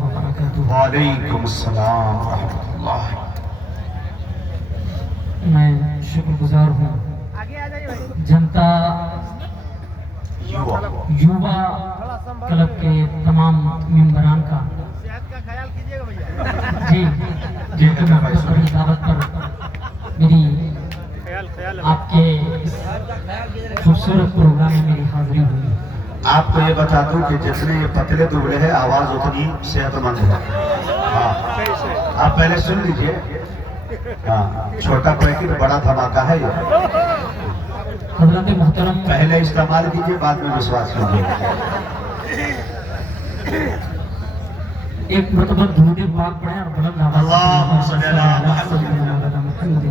वबरकातुहू। वालेकुम अस्सलाम रहमतुल्लाह। मैं शुक्रगुजार हूँ जनता युवा क्लब के तमाम मेंबरान का जी जिनकी बड़ी दावत पर मेरी आपके खूबसूरत प्रोग्राम में मेरी हाजिरी हुई। आपको ये बता दूं कि जितने ये पतले दुबले हैं आवाज उतनी सेहतमंद है। हाँ, आप पहले सुन लीजिए। हाँ, छोटा पैकेट बड़ा धमाका है ये। हजरत मोहतरम पहले इस्तेमाल कीजिए, बाद में विश्वास कीजिए। एक मरतबा दुरूद पाक पढ़े और बुलंद आवाज से अल्लाहुम्मा सल्ली अला मुहम्मद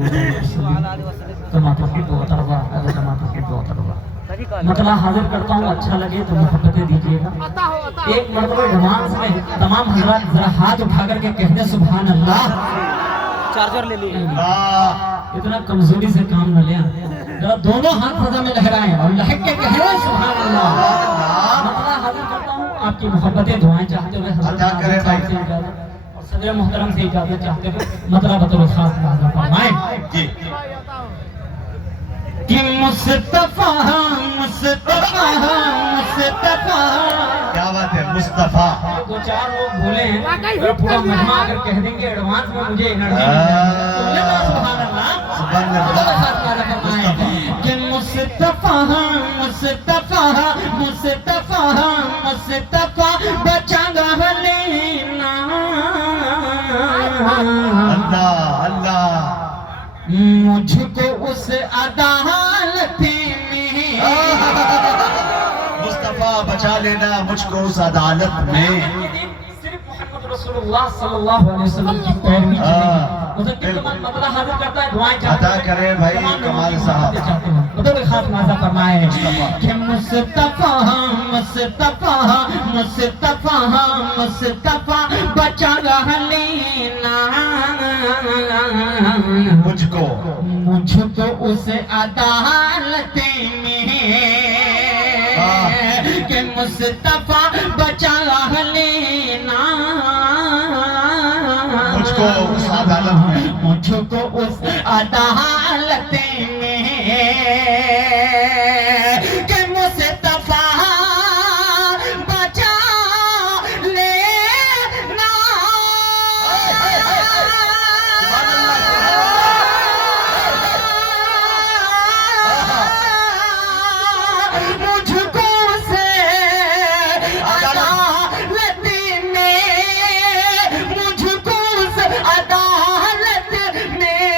कमा तुहिब्बु व तर्ज़ा कमा तुहिब्बु व तर्ज़ा। मतलब हाजिर करता हूँ, अच्छा लगे तो मोहब्बतें दीजिएगा। एक मरतबा एडवांस में तमाम हजरात जरा हाथ उठा करके कहते सुभान अल्लाह। चार्जर ले लिए। इतना कमजोरी से काम न लें, जरा दोनों हाथ फजा में लहराएं और लहक के कह रहे सुभान अल्लाह। मतलब हाजिर करता हूँ, आपकी मोहब्बतें दुआएं चाहते हुए अता करें भाई। और सदर मोहतरम से इजाजत चाहते हुए मतलब बतौर खास नाज़र फरमाएं जी। कि मुस्तफा मुस्तफा मुस्तफा। क्या बात है, मुस्तफा। दो चार लोग बोले हैं और पूरा मजमा अगर कह देंगे एडवांस में मुझे एनर्जी मिल जाएगी। तो बोले तो सुभान अल्लाह। सुभान अल्लाह। कि मुस्तफा मुस्तफा मुस्तफा मुस्तफा बचागा लेना अल्लाह अल्लाह। मुझको उस अदालत में मुस्तफा बचा लेना मुझको उस अदालत में। सिर्फ मोहम्मद रसूलुल्लाह सल्लल्लाहु अलैहि वसल्लम की पैरवी चलेगी। मुज़क्किर कमाल मतलब हाजिर करता है, दुआएं चाहता अता है। करे भाई कमाल साहब। बतौर खास नाज़ा फरमाए कि मुस्तफा मुस्तफा मुस्तफा मुस्तफा बचा लेना मुझको मुझको उस अदालत में कि मुस्तफा बचा लेना मुझको उस अदालत में। मुझको उस अदालत में कि मुस्तफा बचा लेना। मुझको से अदालत में मुझको से अदालत में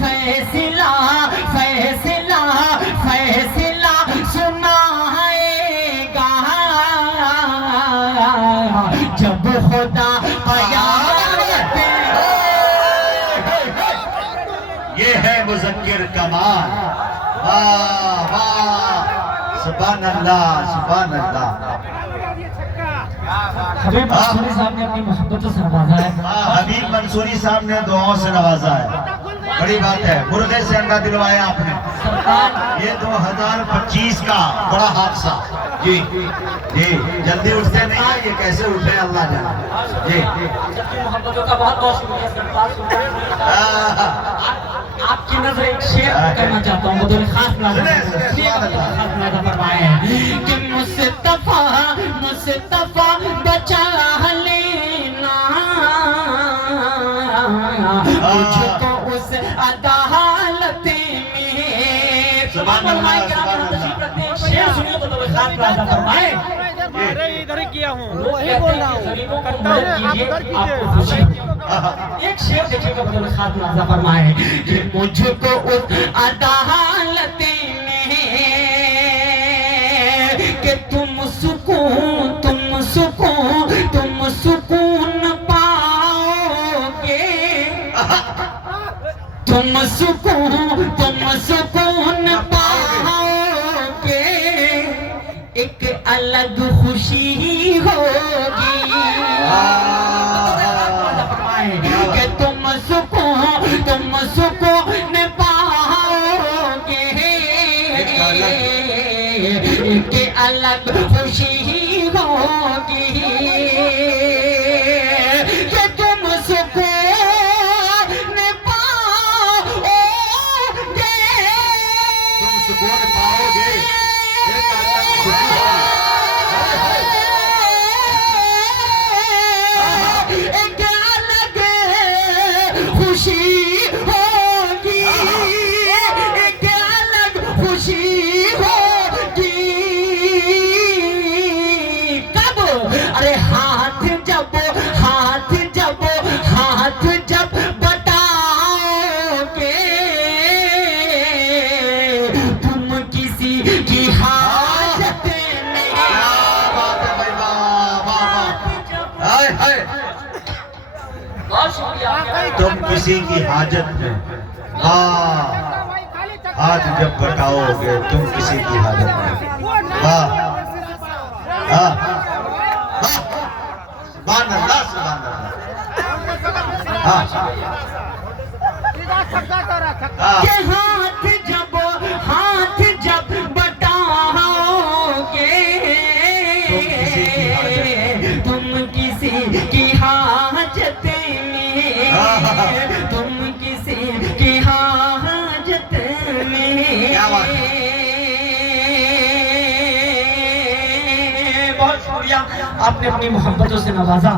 फैसला फैसला फैसला सुनाएगा जब खुदा कयामत। ये है मुज़क्किर कमाल। वाह वाह, सुभान अल्लाह सुभान अल्लाह। हबीब मंसूरी साहब ने अपनी मोहब्बतों से नवाजा है। हबीब मंसूरी साहब ने दुआओं से नवाजा है, बड़ी बात है। मुर्गे से अंडा दिलवाया आपने। ये 2025 का बड़ा हादसा। जी जी, जल्दी उठते नहीं है, ये कैसे उठे अल्लाह जाने। जी मोहब्बतों का बहुत बहुत शुक्रिया सरकार। आपकी नजर एक शेर करना चाहता हूँ, बतौर खास नाज़ा फरमाए कि मुस्तफा मुस्तफा बचा लेना मुझको उस अदालत में। शेर सुनिए बतौर खास नाज़ा फरमाए। इधर ही किया हूँ, वही बोल रहा हूँ। एक शेर देखिएगा बतौर खास नाज़ा फरमाए कि मुझको उस अदालत में कि तुम सुकून पाओगे। तुम सुकून पाओगे, एक अलग खुशी होगी कि तुम सुकून पाओगे, एक अलग खुशी होगी। हाय हाय बहुत शुक्रिया आपका। तुम किसी की हाजत में वाह हाथ जब बटाओगे तुम किसी की हाजत में वाह वाह सुभान अल्लाह सुभान अल्लाह हाँ हाँ के हाथ जब बटाओगे तुम किसी की हाजत में तुम किसी की हाजत में क्या बात है? बहुत शुक्रिया आपने अपनी मोहब्बतों से नवाजा।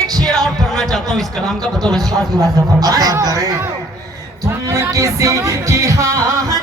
एक शेर और पढ़ना चाहता हूँ इस कलाम का बतौर खास मुलाजा अता फरमाएं। करें तुम किसी की हाँ